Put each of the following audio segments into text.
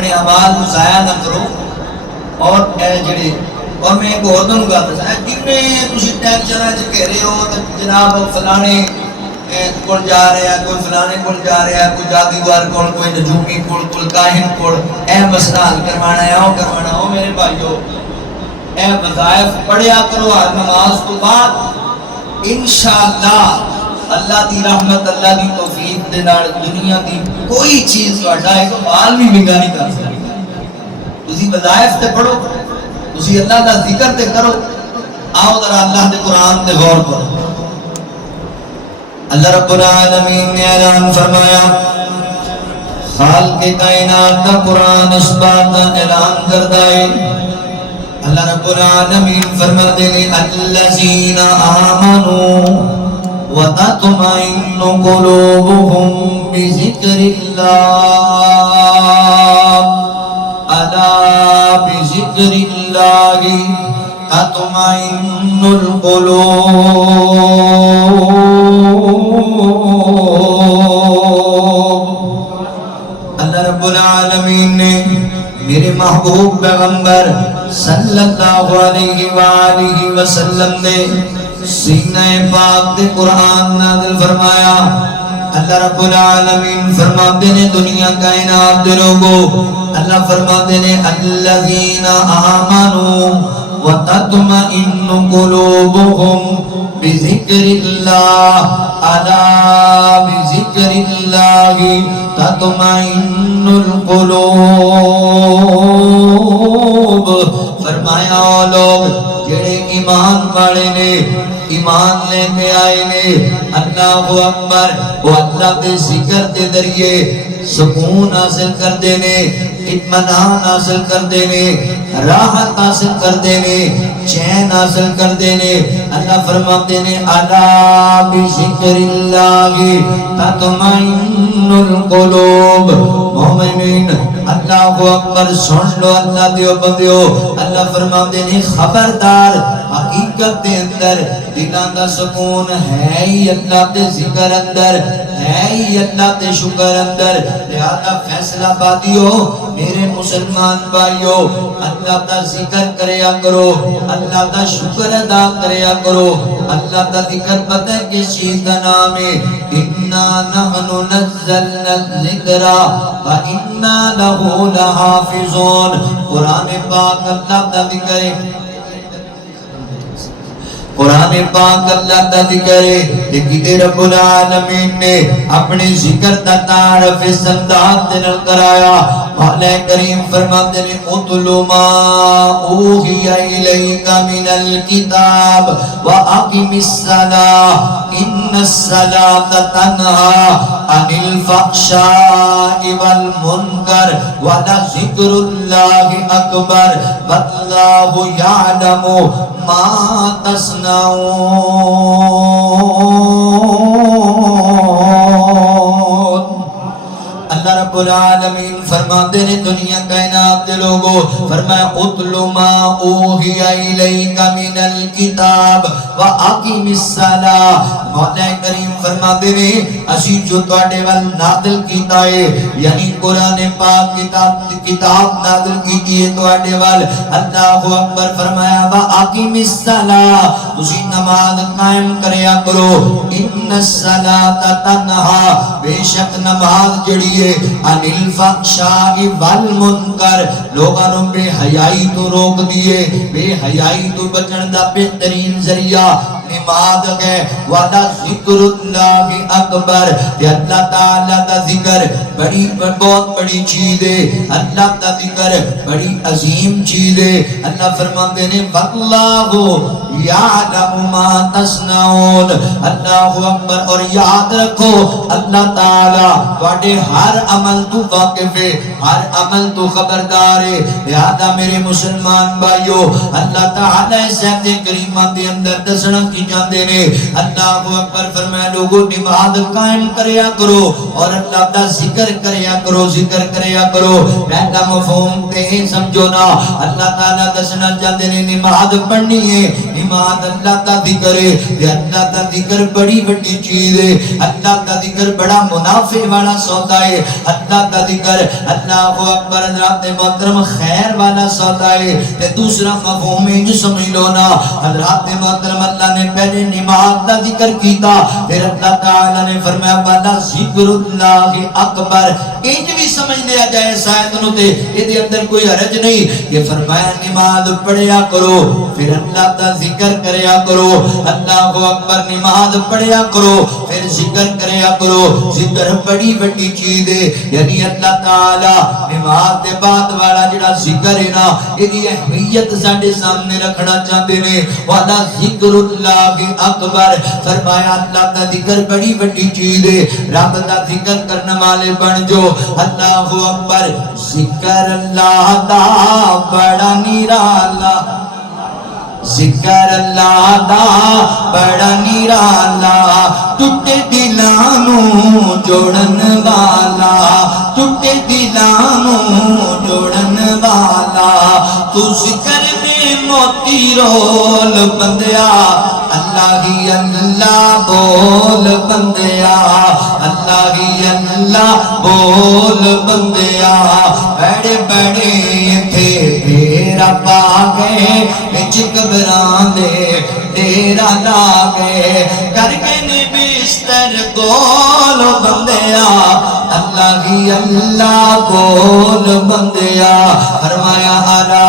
اپنے اعمال کو ضائع نہ کرو. اور اے جڑے اور میں ایک اور تمہیں گل دساں جنے تسی ٹینشن وچ کہہ رہے ہو تے جناب فلانے کول جا رہا ہے, کوئی فلانے کول جا رہا ہے, کوئی جادوگر کول, کوئی نجومی کول, کوئی کاہن کول, اے مسئلہ حل کروانا ہے, او کروانا ہو. میرے بھائیو اے وظائف پڑھیا کرو ہر نماز تو بعد. انشاءاللہ اللہ دی رحمت اللہ دی توفیق دے نال دنیا دی کوئی چیز تہاڈا ایک مال بھی منگا نہیں کر سکتی. تسی وظائف تے پڑھو, تسی اللہ دا ذکر تے کرو. آؤ ذرا اللہ دے قرآن تے غور کرو. اللہ رب العالمین نے اعلان فرمایا, خالق کائنات دا قرآن اس بات دا اعلان کردا ہے. اللہ رب العالمین فرماتے ہیں الذین آمنوا وتطمئن قلوبهم بذکر اللہ الا بذکر اللہ تطمئن القلوب. اللہ رب العالمین نے میرے محبوب پیغمبر صلی اللہ علیہ وآلہ وسلم نے سینہ پاک دے قرآن نازل فرمایا. اللہ رب العالمین فرماتے ہیں دنیا کائنات دے لوگو, اللہ فرماتے ہیں الذین آمنوا وتطمئن قلوبهم بذکر اللہ الا بذکر اللہ تطمئن القلوب. فرمایا او لوگ جڑے ایمان والے نے, ایمان لے کے آئے نے, اللہ اکبر, وہ اللہ دے ذکر دے ذریعے سکون حاصل کر دینے, اطمینان حاصل کر دینے, راحت حاصل کر دینے, چین حاصل کر دینے. اللہ فرماتے ہیں الا بذکر اللہ تطمئن القلوب. مومنین اللہ اکبر سن لو اللہ دیو بندیو. اللہ فرماتے ہیں خبردار, حقیقت دے اندر دلان دا سکون ہے ہی اللہ دے ذکر اندر, ہے ہی اللہ دے شکر اندر. لہذا فیصلہ بادیو میرے مسلمان بھائیو, اللہ دا ذکر کریا کرو, اللہ دا شکر ادا کریا کرو. اللہ دا ذکر پتہ ہے کس چیز کا نام ہے؟ اِنَّا نَحْنُ نَزَّلْنَا الذِّكْرَ وَإِنَّا لَهُ لَحَافِظُونَ. قرآن پاک اللہ دا ذکر ہے, قرآن پاک اللہ دا ذکر ہے, لیکن رب العالمین نے اپنے ذکر دا تعارف اس انداز دے نال کرایا. مولا کریم فرماتے ہیں اتلو ما اوحی الیک من الکتاب واقم الصلاۃ ان الصلاۃ تنہی عن الفحشاء والمنکر ولذکر اللہ اکبر واللہ یعلم ما تصنعون. اللہ رب العالمین فرماتے ہیں دنیا کائنات دے لوگو, فرمایا اتلو ما اوحی الیک من الکتاب واقم الصلاۃ. مولا کریم فرماتے ہیں اسی جو تواڈے ول نازل کیتا ہے, یعنی قرآن پاک کتاب نازل کیتی ہے تواڈے ول. اللہ اکبر فرمایا واقم الصلاۃ, تسی نماز قائم کریا کرو. ان الصلاۃ تنہی, بے شک نماز جڑی ہے عن الفحشاء والمنکر, لوگوں بے حیائی تو روک دیے, بے حیائی تو بچن دا بہترین ذریعہ نماز ہے. وَلَا ذِكْرُ اللَّهِ اکبر, کہ اللہ تعالیٰ دا ذکر بڑی بہت بڑی چیز ہے, اللہ دا ذکر بڑی عظیم چیز ہے. اللہ فرماتے ہیں وَاللَّهُ يَعْلَمُ مَا تَصْنَعُونَ. اللہ اکبر, اور یاد رکھو اللہ تعالیٰ واڈے ہر عمل تو واقف ہے, ہر عمل تو خبردار ہے. لہذا میرے مسلمان بھائیو اللہ تعالیٰ اس آیت کریمہ دے اندر دسنا لگی جاندے نے اللہ اکبر فرمایا لوگوں نماز قائم کریا کرو اور اللہ دا ذکر کریا کرو ذکر کریا کرو پہلا مفہوم تے سمجھو نا اللہ تعالیٰ دسنا چاہتے نے نماز پڑھنی ہے نماز اللہ دا ذکر ہے اللہ دا ذکر بڑی بڑی چیز ہے اللہ دا ذکر بڑا منافع والا سودا ہے اللہ دا ذکر اللہ اکبر حضرات محترم خیر والا سودا ہے تے دوسرا مفہوم ہے جو سمجھ لو نا حضرات محترم اللہ نے پہلے نماز دا ذکر کیتا پھر اللہ تعالیٰ نے فرمایا والا ذکر اللہ اکبر انج بھی سمجھ لیا جائے سائد نو تے یہ دے اندر کوئی حرج نہیں یہ فرمایا نماز پڑھیا کرو پھر اللہ دا ذکر کریا کرو اللہ اکبر نماز پڑھیا کرو پھر ذکر کریا کرو ذکر بڑی بڑی چیز ہے یعنی اللہ تعالی نماز دے بعد والا جڑا ذکر ہے نا یہ اہمیت ساڈے سامنے رکھنا چاہتے نے والا ذکر اللہ اکبر فرمایا اللہ دا ذکر بڑی بڑی چیز ہے رب دا ذکر کرنے والے بن جو اللہ اکبر ذکر اللہ دا بڑا نرالا ذکر اللہ دا بڑا نرالا ٹوٹے دلانوں جوڑن والا ٹوٹے دلانوں جوڑن والا تو ذکر میں موتی رول بندیا اللہ ہی اللہ بول بندیا اللہ ہی اللہ بول بندیا بڑے بڑے تھے میرا باغے بچ قبران دے ڈیرا لاگے کر کے نے بستر گول بندیا اللہ ہی اللہ بول بندیا فرمایا الا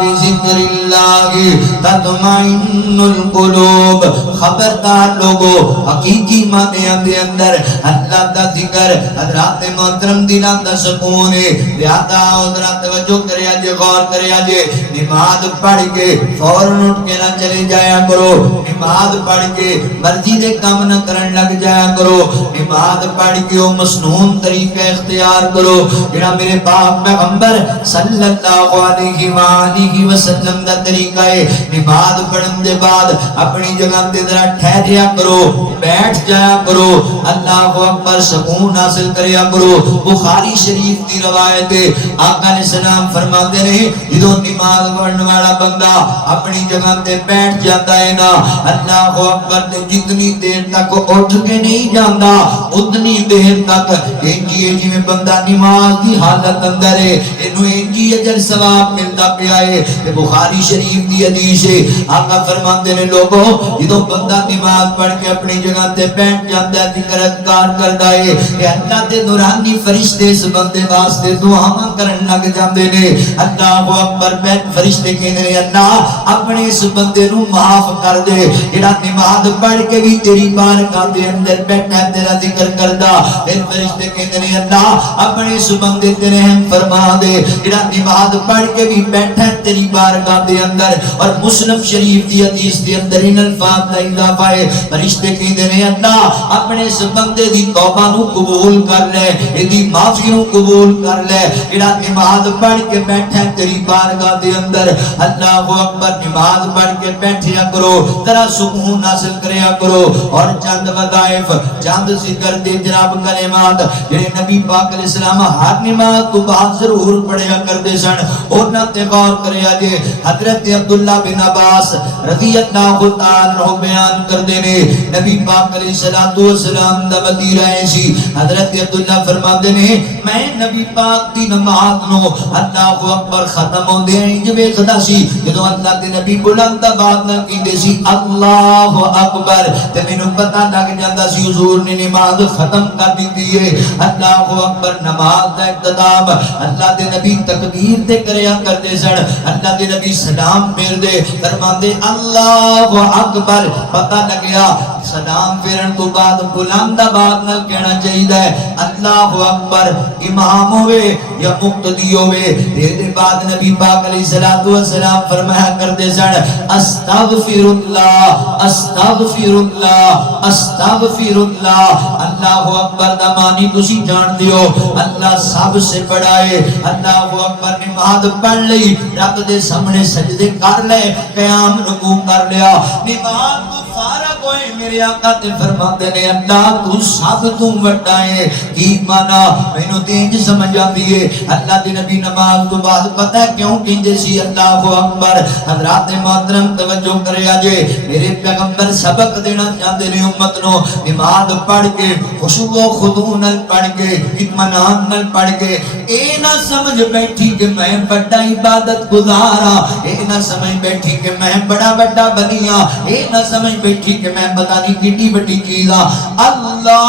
بذکر اللہ تطمئن القلوب خبردار لوگو حقیقی معنی دے اندر اللہ دا ذکر حضرات محترم دلاں دا سکون ہے لہذا حضرات توجہ کریا جے غور کریا جے نماز پڑھ کے فوراً اٹھ کے نہ چلے جایا کرو نماز پڑھ کے مرضی دے کام نہ کرن لگ جایا کرو نماز پڑھ کے او مسنون طریقہ اختیار کرو جڑا میرے پاک پیغمبر صلی اللہ علیہ وآلہ وسلم دا طریقہ ہے نماز پڑھن دے بعد اپنی جگہ تے ذرا ٹھہریا کرو بیٹھ جایا کرو اللہ اکبر سکون حاصل کریا کرو بخاری شریف دی روایت ہے آقا علیہ السلام فرماتے ہیں جدوں نماز پڑھنے والا بندہ اپنی جگہ تے بیٹھ جاتا ہے نا اللہ اکبر تے جتنی دیر تک اٹھ کے نہیں جاندا اتنی دیر تک انجی جی میں بندہ نماز دی حالت اندر ہے انہوں انجی اجر ثواب ملتا پیا ہے بخاری شریف دی حدیث ہے آقا فرماتے ہیں لوگوں جدوں بندہ نماز پڑھ کے اپنی جگہ تے بیٹھ جاتا ہے ذکر اذکار کردا ہے کہ اللہ دے نورانی فرشتے اس بندے واسطے دعاواں کرن لگ جاندے نے اللہ اکبر بیٹھ فرشتے کہندے نے اللہ اپنے اس بندے نو معاف کر دے جڑا نماز پڑھ کے بھی تیری بارگاہ دے اندر بیٹھا ہے تیرا ذکر کردا پھر فرشتے کہندے نے اللہ اپنے اس بندے تے رحم فرما دے جڑا نماز پڑھ کے بھی بیٹھا ہے تیری بارگاہ دے اندر اور مسلم شریف دی حدیث دے اندر ان الفاظ دا اضافہ ہے فرشتے کہندے نے اللہ اپنے اس بندے دی توبہ نو قبول کر لے ایدی معافی نو قبول کر لے جڑا نماز پڑھ کے بیٹھا ہے تیری بارگاہ دے اندر اللہ اکبر نماز پڑھ کے بیٹھیا کرو ترا سکون حاصل کریا کرو اور چند وظائف چند ذکر دے جناب کلمات جڑے نبی پاک علیہ السلام ہر نماز تو بعد ضرور پڑھیا کرتے سن انہاں تے غور کریا جے حضرت عبداللہ بن عباس رضی اللہ تعالی عنہ بیان کردے نے نبی پاک علیہ السلام دا وطیرہ ایسی حضرت عبداللہ فرماتے نے میں نبی پاک دی نماز نو اللہ اکبر ختم ہوندے ہیں جو ویکھدا سی جدوں اللہ دے نبی بلند آواز نال کہندے سی اللہ اکبر تے مینوں پتہ لگ جاندا سی حضور نے نماز ختم کر دتی ہے اللہ اکبر نماز دا اختتام اللہ دے نبی تکبیر تے کریا کردے سن اللہ دے نبی سلام پھیر دے فرماندے اللہ اکبر پتہ لگیا سلام پھیرن تو بعد بلند آواز نال کہنا چاہیے اللہ اکبر امام ہوئے یا مقتدی ہوئے دے بعد نبی پاک علیہ السلام فرمایا کرتے سن استغفر اللہ استغفر اللہ استغفر اللہ اللہ اکبر دا معنی تسی جان دیو اللہ سب سے بڑا ہے اللہ اکبر نماز پڑھ لئی رب دے سامنے سجدے کر لے قیام رکوع کر لیا نماز تو فارغ ہوئے میرے آقا تے فرماتے نے اللہ تو سب تو وڈا ہے کی مانا مینوں تینج سمجھ آتی ہے اللہ دے نبی نماز تو بعد پتہ ہے کیوں کہندے سی اللہ اکبر حضرات محترم توجہ کریا جے میرے پیغمبر سبق دینا چاہتے نے امت نو نماز پڑھ کے خشوع و خضوع نال پڑھ کے اطمینان نال پڑھ کے اے نہ سمجھ بیٹھی کہ میں بڑا عبادت گزارا اے نہ سمجھ بیٹھی کہ میں بڑا بڑا بنیا اے نہ سمجھ بیٹھی کہ میں پتہ نہیں کتنی بڑی چیزاں اللہ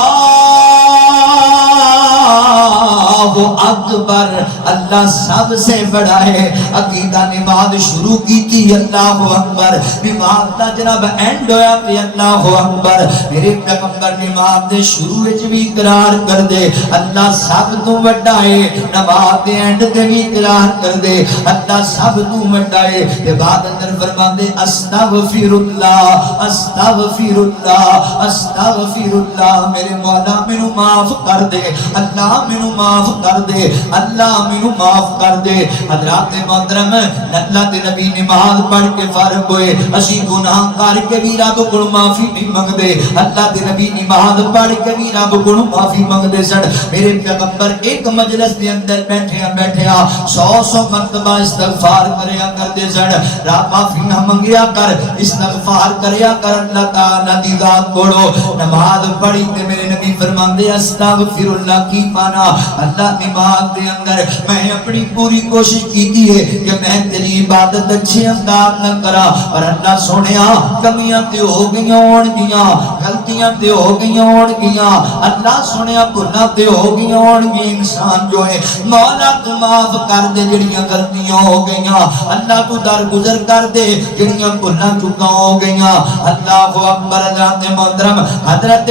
اکبر اللہ سب سے بڑا ہے عقیدہ نماز شروع کی تھی اللہ اکبر نماز دا جناب اینڈ ہویا کہ اللہ اکبر میرے پیغمبر نماز دے شروع وچ بھی اقرار کر دے اللہ سب تو بڑا ہے نماز دے اینڈ تے بھی اقرار کر دے اللہ سب تو بڑا ہے تے بعد اندر فرماندے استغفر اللہ استغفر اللہ استغفر اللہ میرے مولا مینوں معاف کر دے اللہ مینوں معاف کر دے اللہ مینوں معاف کر دے حضرات محترم اللہ دے نبی نماز پڑھ کے فارغ ہوئے اسی گناہ کر کے بھی رب کو معافی نہیں منگدے اللہ دے نبی نماز پڑھ کے بھی رب کو معافی منگدے سن میرے پیغمبر ایک مجلس دے اندر بیٹھیا 100 مرتبہ استغفار کریا کرتے سن رب معافی منگیا کر استغفار کریا کر اللہ تعالی دی ذات کوڑو نماز پڑھی تے میرے نبی فرماندے استغفر اللہ کی مانا اللہ نماز دے اندر میں اپنی پوری کوشش کیتی ہے کہ میں تیری عبادت اچھے انداز نہ کرا اور اللہ سونیا کمیاں تے ہو گئیاں ہون گیاں غلطیاں تے ہو گئیاں ہون گیاں اللہ سونیا بھولاں تے ہو گئیاں ہون گی انسان جو ہے مولا تو معاف کر دے جڑیاں غلطیاں ہو گئیاں اللہ تو درگزر کر دے جڑیاں بھولاں چکاں ہو گئیاں اللہ اکبر حضرت محترم حضرت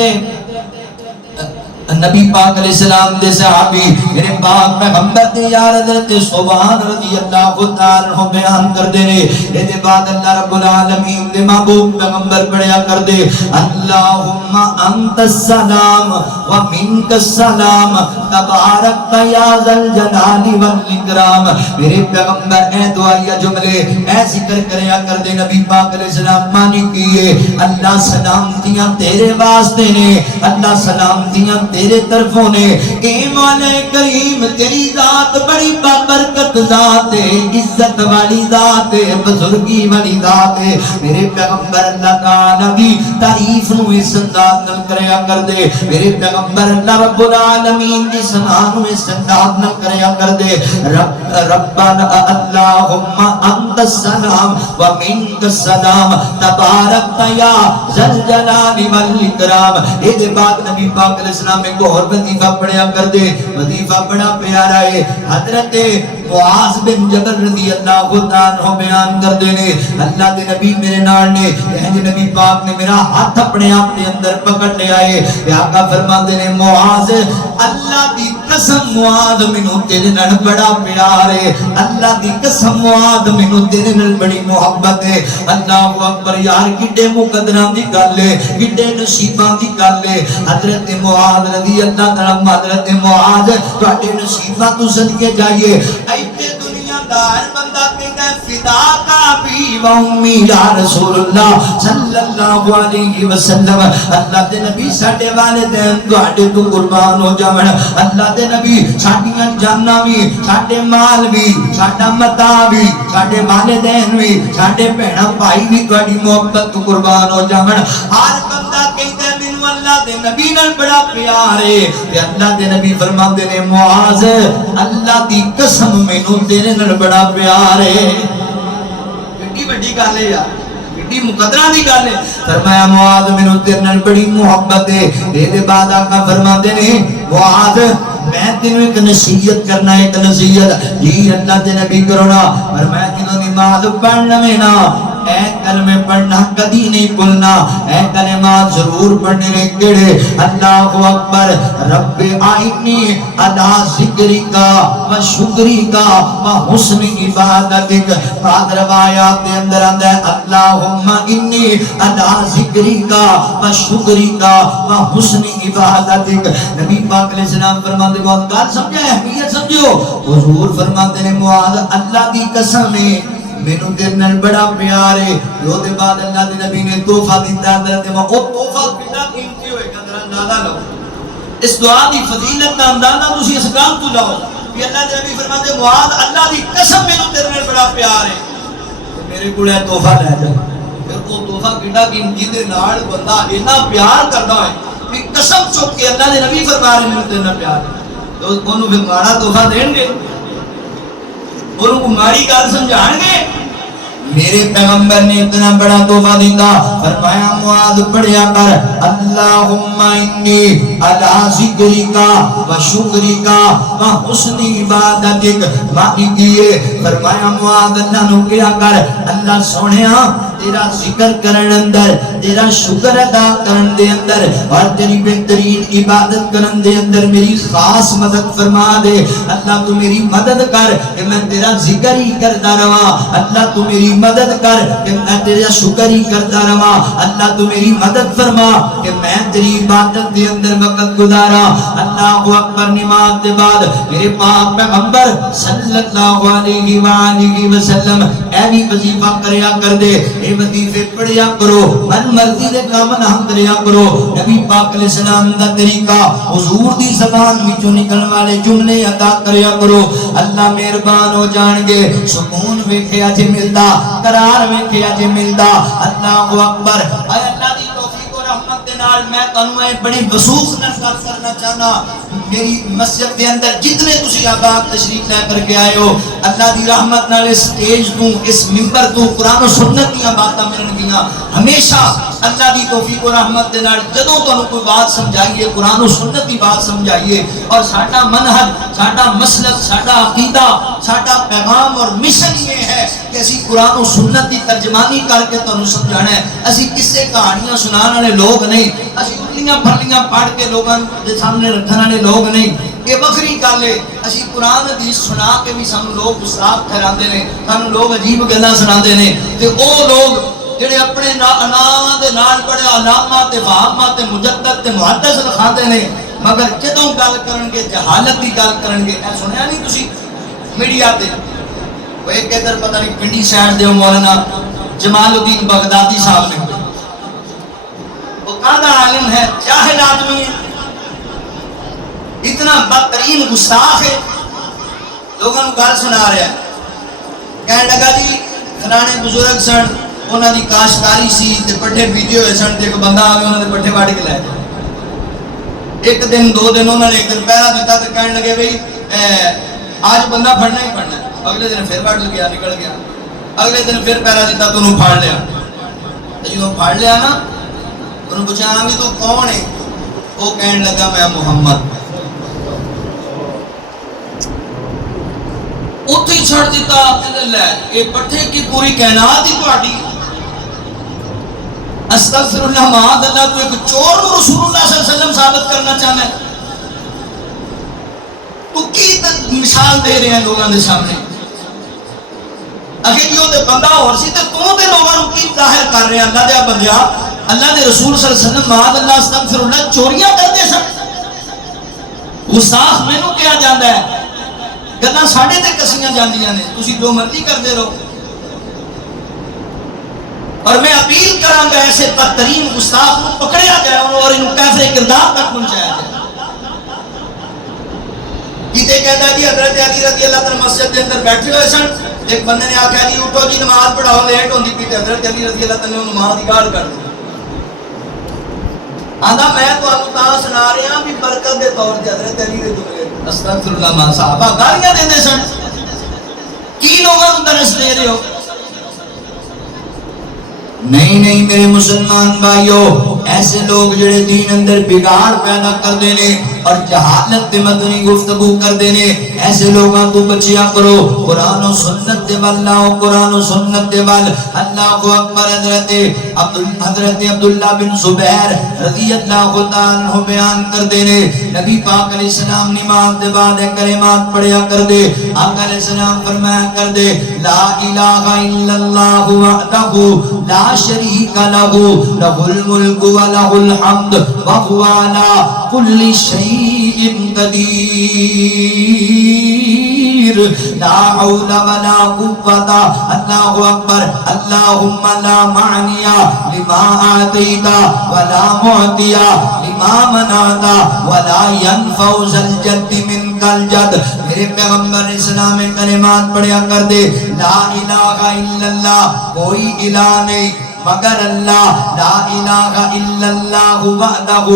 نبی پاک علیہ السلام دے صحابی میرے پاک پیغمبر دے یار حضرت سبحان رضی اللہ تعالی عنہ بیان کر دے نے اے دے بعد اللہ رب العالمین دے محبوب پیغمبر پڑھیا کر دے اللہم انت السلام و منک السلام تبارک یا ذل جلال والاکرام میرے پیغمبر اے دعائیہ جملے اے ذکر کریا کر دے نبی پاک علیہ السلام مانی کیے اللہ سلامتیاں تیرے واسطے نے اللہ سلامتیاں تیرے طرفوں نے اے مولا کریم تیری ذات بڑی بابرکت ذات ہے عزت والی ذات ہے بزرگی والی ذات ہے میرے پیغمبر اللہ تعالی دی تعریف نو اس انداز نال کریا کر دے میرے پیغمبر اللہ رب العالمین دی ثنا نو اس انداز نال کریا کر دے ربنا اللہم انت السلام و منک السلام تبارک یا ذل جلال والاکرام اے دے بعد نبی پاک علیہ السلام میں کو اور وظیفہ پڑھیا کر دے وظیفہ بڑا پیارا ہے حضرت معاذ بن جبل رضی اللہ تعالی عنہ بیان کر دے نے اللہ دے نبی میرے نال نے اے نبی پاک نے میرا ہاتھ اپنے آپ کے اندر پکڑ لیا ہے تے آقا فرماندے نے معاذ اللہ دی قسم معاذ مینوں تیرے نال بڑا پیار ہے اللہ دی قسم معاذ مینوں تیرے نال بڑی محبت ہے اللہ اکبر یار کڈے مقدراں دی گل ہے کڈے نصیباں دی گل ہے حضرت معاذ رضی اللہ تعالی حضرت معاذ تواڈے نصیباں تو صدقے جائیے ایتھے دنیا دا ہر بندہ کہندا ہے فدا کا بھی و امی یا رسول اللہ صلی اللہ علیہ وسلم اللہ دے نبی ساڈے والدین تواڈے تو قربان ہو جاون اللہ دے نبی ساڈیاں جاناں وی ساڈے مال وی ساڈا متا وی ساڈے والدین وی ساڈے بہناں بھائی وی تواڈی محبت تو قربان ہو جاون ہر بندہ کہندا ہے مینوں اللہ دے نبی نال بڑا پیار ہے تے اللہ دے نبی فرماندے نے معاذ اللہ دی قسم مینوں تیرے نال بڑا پیار ہے کتنی بڑی گل ہے یار کتنی مقدرہ دی گل ہے فرمایا معاذ مینوں تیرے نال بڑی محبت ہے دے بعد آقا فرماندے نے معاذ میں تینوں ایک نصیحت کرنا ہے ایک نصیحت جی اللہ دے نبی کرونا فرمایا جدوں نماز پڑھنا میں نا اے کلمے پڑھنا کدی نہیں بھولنا اے کلمات ضرور پڑھنے نے کیڑے اللہ اکبر رب آئینی ادا ذکری کا و شکری کا و حسن عبادتک بعد روایات دے اندر آندا ہے اللہم انی ادا ذکری کا و شکری کا و حسن عبادتک نبی پاک علیہ السلام فرماتے بہت گال سمجھا ہے اہمیت سمجھو حضور فرماتے نے معاذ اللہ دی قسم ہے مینوں تیرے نال بڑا پیار ہے. دے بعد اللہ دے نبی نے تحفہ دیتا حضرت معاذ. او تحفہ کتنا قیمتی ہوئے گا ذرا اندازہ لو. اس دعا دی فضیلت دا اندازہ تسی اس گل تو لاؤ کہ اللہ دے نبی فرماتے معاذ اللہ دی قسم مینوں تیرے نال بڑا پیار ہے میرے کول ہے تحفہ لے جا. پھر وہ تحفہ کتنا قیمتی دے نال بندہ اتنا پیار کردا ہے کہ قسم چوک کے اللہ دے نبی فرما رہے مینوں تیرے نال پیار ہے تو انہوں پھر ماڑا تحفہ دیں گے انہوں کو ماڑی گل سمجھائیں گے. میرے پیغمبر نے اتنا بڑا تحفہ دیتا فرمایا معاذ پڑھیا کر اللہم انی علی ذکرکا و شکرکا و حسن عبادتک. معنی کیے فرمایا معاذ اللہ نو کیا کر اللہ سونیا تیرا ذکر کرن اندر تیرا شکر ادا کرن دے اندر اور تیری بہترین عبادت کرن دے اندر میری خاص مدد فرما دے. اللہ تو میری مدد کر کہ میں تیرا ذکر ہی کرتا رہا. اللہ تو میری مدد کر کہ میں تیرا شکر ہی کرتا رہا. اللہ تو میری مدد فرما کہ میں تیری عبادت دے اندر وقت گزارا. اللہ اکبر. نماز کے بعد میرے پاک پیغمبر صلی اللہ علیہ وآلہ وسلم اے بھی وظیفہ کریا کر دے. اے وظیفے پڑھیا کرو من مرضی دے کام نہ کریا کرو. نبی پاک علیہ السلام دا طریقہ حضور دی زبان وچوں نکلن والے جملے ادا کریا کرو. اللہ مہربان ہو جان گے. سکون ویکھیا جے ملدا قرار ویکھیا جے ملدا. اللہ اکبر. اے اللہ دی توفیق و رحمت دے نال میں تانوں اے بڑی وسوخ نال گل کرنا چاہنا. میری مسجد کے اندر جتنے تسی آباد تشریف لے کر کے آئے ہو اللہ دی رحمت نال اس سٹیج تو اس منبر تو قرآن و سنت دی باتاں ملن گیاں. ہمیشہ اللہ دی توفیق و رحمت دے نال جدوں تانوں کوئی بات سمجھائیے قرآن و سنت دی بات سمجھائیے اور ساڈا منہج ساڈا مسلک ساڈا عقیدہ ساڈا پیغام اور مشن یہ ہے کہ اسی قرآن و سنت دی ترجمانی کر کے تانوں سمجھانا ہے. اسی قصے کہانیاں سنان والے لوگ نہیں. اسی اٹھلیاں پھلیاں پڑھ کے لوگاں دے سامنے رکھن والے لوگ نہیں. یہ بخری گل ہے. اسی قرآن حدیث سنا کے بھی سانوں لوگ گستاخ ٹھہراندے نے سانوں لوگ عجیب گلاں سناندے نے تے او لوگ جڑے اپنے نام دے نال بڑے علامہ تے فہامہ تے مجدد تے محدث لکھاندے نے مگر جدوں گل کرن گے جہالت دی گل کرن گے. اے سنیا نہیں تسی میڈیا تے وہ ایک ادھر پتہ نہیں پنڈی سائڈ دے مولانا جمال الدین بغدادی صاحب نے وہ کادا عالم ہے جاہل آدمی ہے اتنا بدترین گستاخ ہے لوگوں کو گل سنا رہا ہے. کہنے لگا جی فلانے بزرگ سن انہاں دی کاشتکاری سی تے پٹھے بیجے ہوئے سن تے ایک بندہ آ کے انہاں دے پٹھے وڈ کے لے گیا. ایک دن دو دن انہوں نے ایک دن پہلا دیتا تے کہنے لگے بھئی آج بندہ پھڑنا ہی پڑنا ہے. اگلے دن پھر وڈ گیا نکل گیا. اگلے دن پھر پہلا دیتا تو انہوں پھاڑ لیا. جدوں پھاڑ لیا نا انہوں پوچھا بھی تو کون ہے. وہ کہنے لگا میں محمد. اتھے ہی چھڑ دیتا اپنے لے یہ پٹھے کی پوری کائنات ہی تہاڈی. استغفر اللہ معاذ اللہ تو ایک چور کو رسول اللہ صلی اللہ علیہ وسلم ثابت کرنا چاہنا ہے. تو کی مثال دے رہے ہیں لوگوں کے سامنے. اگر جو تے بندہ اور سی تے تو تے لوگوں کی ظاہر کر رہے ہیں. اللہ دے بندیا اللہ دے رسول صلی اللہ علیہ وسلم معاذ اللہ استغفر اللہ چوریاں کرتے سن. گستاخ مینوں کیا جاندا ہے گلاں ساڈے تے کسیاں جاندیاں نے تسی جو مرضی کردے رہو. اور میں اپیل کراں گا ایسے بدترین گستاخ کو پکڑیا جائے اور انہوں کیفر کردار تک پہنچایا جائے. کیتے کہتا ہے جی حضرت علی رضی اللہ عنہ مسجد کے اندر بیٹھے ہوئے سن. ایک بندے نے آکھیا جی اٹھو جی نماز پڑھاؤ لیٹ ہوندی پئی. حضرت علی رضی اللہ عنہ نے نماز دی گال کر دی. آندا میں تانوں تاں سنا رہا بھی برکت دے طور تے حضرت علی دے جملے استغفر اللہ ما صحابہ گالیاں دیندے سن. کی لوگوں کو درس دے رہے ہو؟ نہیں نہیں میرے مسلمان بھائیو ایسے لوگ جڑے دین اندر بگاڑ پیدا کر دینے اور جہالت دے مدنی گفتگو کر دینے ایسے لوگاں تو بچیا کرو. قرآن و سنت دے واللہ قرآن و سنت دے وال. اللہ اکبر. حضرت عبداللہ بن زبیر رضی اللہ تعالیٰ عنہ بیان کر دینے نبی پاک علیہ السلام نماز دے بعد کلمات پڑھیا کر دے. آقا علیہ السلام فرمایا کر دے لا الہ الا اللہ وحدہ لا شریک لہ لہ الملک وله الحمد وهو على كل شيء قدير لا حول ولا قوة اللہ اکبر اللہم لا معنی لما آتیت ولا معطی لما منعت ولا ينفع ذا الجد منک الجد. میرے پیغمبر اسلام میں کلمات پڑھیا کر دے لا الہ الا اللہ کوئی الہ نہیں مگر اللہ لا الہ الا اللہ وحدہ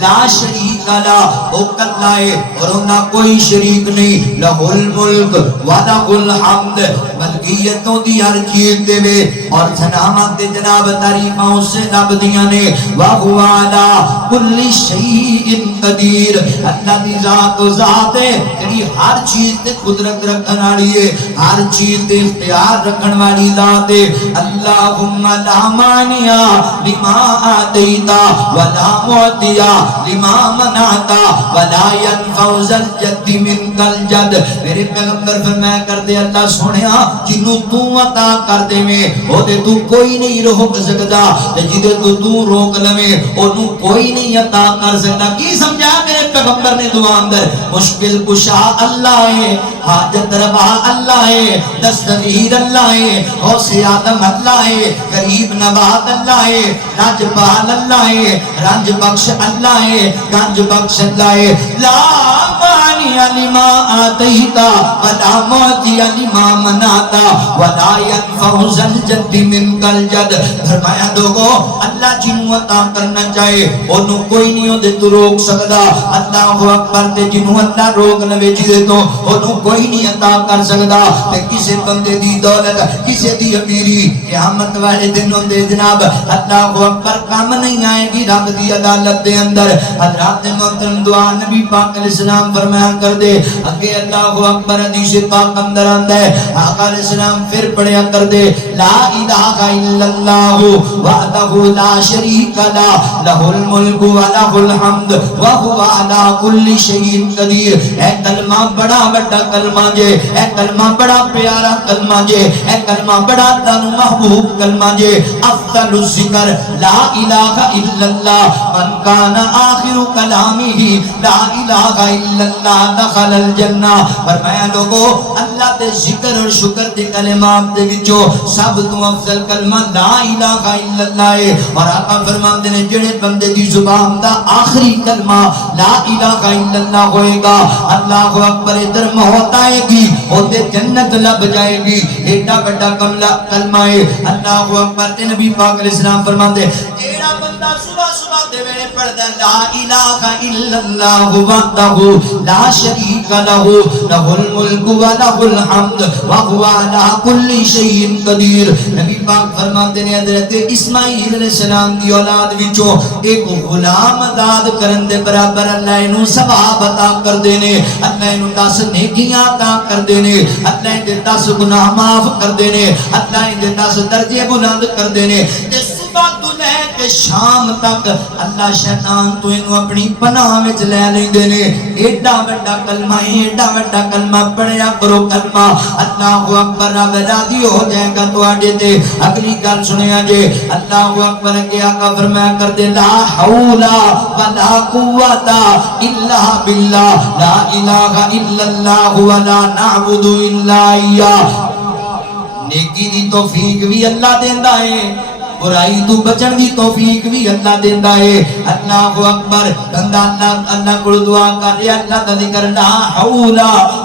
لا شریک لہ وہ کلا ہے اور نہ کوئی شریک نہیں لہ الملک ولہ الحمد ملکیتوں دی ہر چیز دے وے اور سلامت جناب تعریفاں اس سے رب دیاں نے وہو علی کل شیء قدیر. اللہ دی ذات و ذات ہے جڑی ہر چیز تے قدرت رکھن والی ہے ہر چیز تے اختیار رکھن والی ذات ہے. اللہم لا مانیا لما آتیتا ولا معطیا لما منعتا ولا ينفع ذا الجد منک الجد. میرے پیغمبر فرمایا کرتے اللہ سنیا جنوں تو عطا کر دے میں او تے تو کوئی نہیں روک سکدا تے جدے تو روک لویں اونوں کوئی نہیں عطا کر سکدا. کی سمجھا میرے پیغمبر نے دعا اندر مشکل کشا اللہ ہے حاجت روا اللہ ہے دستگیر اللہ ہے غوث آدم اللہ ہے غریب نواز اللہ ہے راجپال اللہ ہے رنج بخش اللہ ہے گنج بخش اللہ ہے. لا مانی لما آتیتا ولا معطی لما منعتا ولا ينفع ذا الجد منک الجد. فرمایا لوگو اللہ جنوں عطا کرنا چاہے انہوں کوئی نہیں ہو دے تو روک سکدا. اللہ اکبر تے جنوں اللہ روک لوے جدے تو انہوں کوئی نہیں عطا کر سکدا. تے کسے بندے دی دولت کسے دی امیری قیامت والے دن ہوندے جناب اللہ اکبر کام نہیں آئے گی رب دی عدالت دے اندر. حضرات محترم دعا نبی پاک علیہ السلام فرمایا کر دے اگے اللہ اکبر حدیث پاک اندر آندا ہے آقا علیہ السلام پھر پڑھیا کر دے لا الہ الا اللہ وحدہ لا شریک لہ لہ الملک ولہ الحمد وہو علی کل شیء قدیر. اے کلمہ بڑا بڑا کلمہ جے اے کلمہ بڑا پیارا کلمہ جے اے کلمہ بڑا تانوں محبوب کلمہ جے. افضل الذکر لا الہ الا اللہ من کان آخر کلامہ لا الہ الا اللہ دخل الجنہ. فرمایا لوگو اللہ تے ذکر اور شکر دے کلمات دے وچوں سب تو افضل کلمہ لا الہ الا اللہ ہے. اور آقا فرماندے نے جڑے بندے دی زبان دا آخری کلمہ لا الہ الا اللہ ہوئے گا اللہ اکبر ادھر موت آئے گی اوتے جنت لب جائے گی. ایڈا بڑا کلمہ ہے اللہ اکبر. تے نبی پاک علیہ السلام فرماندے جیڑا بندہ صبح صبح دے ویلے پڑھدا لا الہ الا اللہ وحدہ لا شریک لہ لہ الملک ولہ الحمد وہو علی کل شیء قدیر. نبی پاک فرماندے نے حضرت اسماعیل علیہ السلام دی اولاد وچوں ایک غلام آزاد کرن دے برابر اللہ اینو ثواب عطا کر دینے اللہ اینو 10 نیکیاں عطا کر دینے اللہ دے 10 گناہ معاف کر دینے اللہ دے 10 درجے بلند کر دینے. تے صبح تو لے کے شام تک اللہ شیطان تو انہوں اپنی پناہ وچ لے لیندے نے. ایڈا بڑا کلمہ ایڈا بڑا کلمہ پڑھیا کرو کلمہ اللہ اکبر رب راضی ہو جائے گا تواڈے تے. اگلی گل سنیا جے اللہ اکبر کے آقا فرمایا کرتے لا حول ولا قوت الا باللہ لا الہ الا اللہ ولا نعبد الا ایہ. نیکی دی توفیق بھی اللہ دیندا ہے برائی تو بچن دی توفیق بھی اللہ دیندا ہے. اللہ اکبر. بندہ اللہ کو دعا کر رہا اللہ کا ذکر لا حول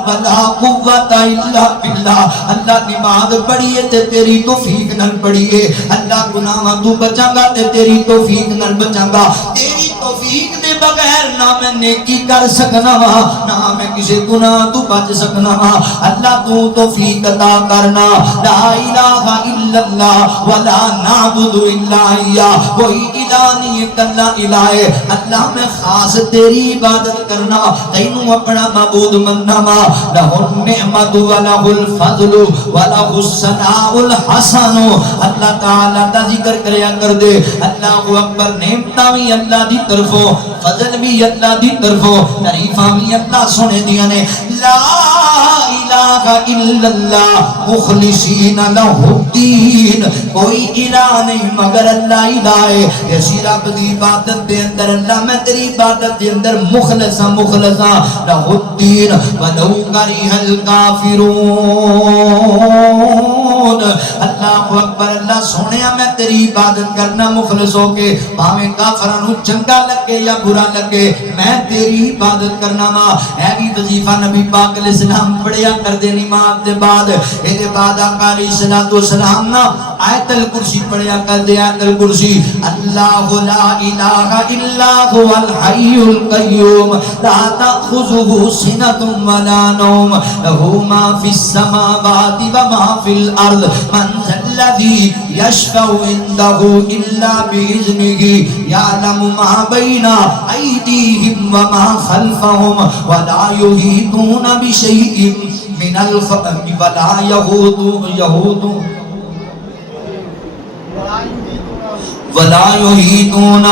ولا قوت الا باللہ. اللہ نماز پڑھی ہے تے تیری توفیق نال پڑھی ہے. اللہ گناہاں تو بچاں گا تے تیری توفیق نال بچاں گا. تیری توفیق دے بغیر نہ میں نیکی کر سکنا وا نہ میں کسی گناہ تو بچ سکنا وا. اللہ تو توفیق عطا کرنا. لا الہ الا اللہ ولا نعبد کوئی الہ نہیں ایک اللہ الہ ہے. اللہ میں خاص تیری عبادت کرنا تینوں اپنا معبود مننا وا. لہ النعمت ولہ الفضل ولہ الثناء الحسن. اللہ تعالی دا ذکر کریا کر دے. اللہ اکبر. نعمتاں بھی اللہ دی طرفوں فضل بھی اللہ دی طرفوں تعریفاں بھی اللہ سنے دیاں نے. لا الہ الہ الا اللہ مخلصین لہ الدین، کوئی الہ نہیں مگر اللہ الہ ہے، اسی رب دی عبادت دے اندر اللہ میں تیری عبادت دے اندر مخلصاں لہ الدین ولو کرہ الکافرون۔ اللہ اکبر، اللہ سونیا میں تیری عبادت کرنا مخلص ہو کے، بھاویں کافراں چنگا لگے یا برا لگے میں تیری عبادت کرنا وا۔ اے بھی وظیفہ نبی پاک علیہ السلام پڑھیا کر دے نماز دے بعد، اے دے بعد آقا علیہ السلام نا آیت الکرسی پڑھیا کر دے، آیت الکرسی اللہ لا الہ الا هو الحی القیوم لا تأخذہ سنۃ ولا نوم لہ ما فی السماوات وما فی الارض من ذا الذی یشفع عنده الا باذنہ یعلم ما بین ایدیہم وما خلفہم ولا یحیطون بشیء من الخلق ولا یحیطون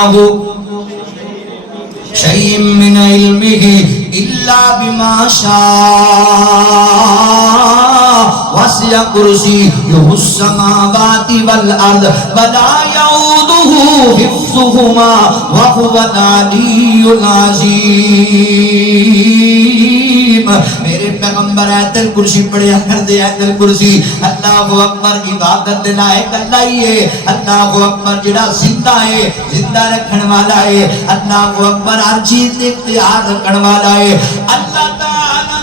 شیء من علمہ الا بما شاء وسع کرسیہ السماوات والارض ولا یعودہ حفظہما وہو العلی العظیم۔ میرے پیغمبر آیت الکرسی پڑھیا کر دے، آیت الکرسی اللہ اکبر، عبادت لائق اللہ ہی ہے، اللہ اکبر جڑا زندہ ہے، زندہ رکھن والا ہے، اللہ اکبر ہر چیز اختیار رکھن والا ہے۔ اللہ تعالیٰ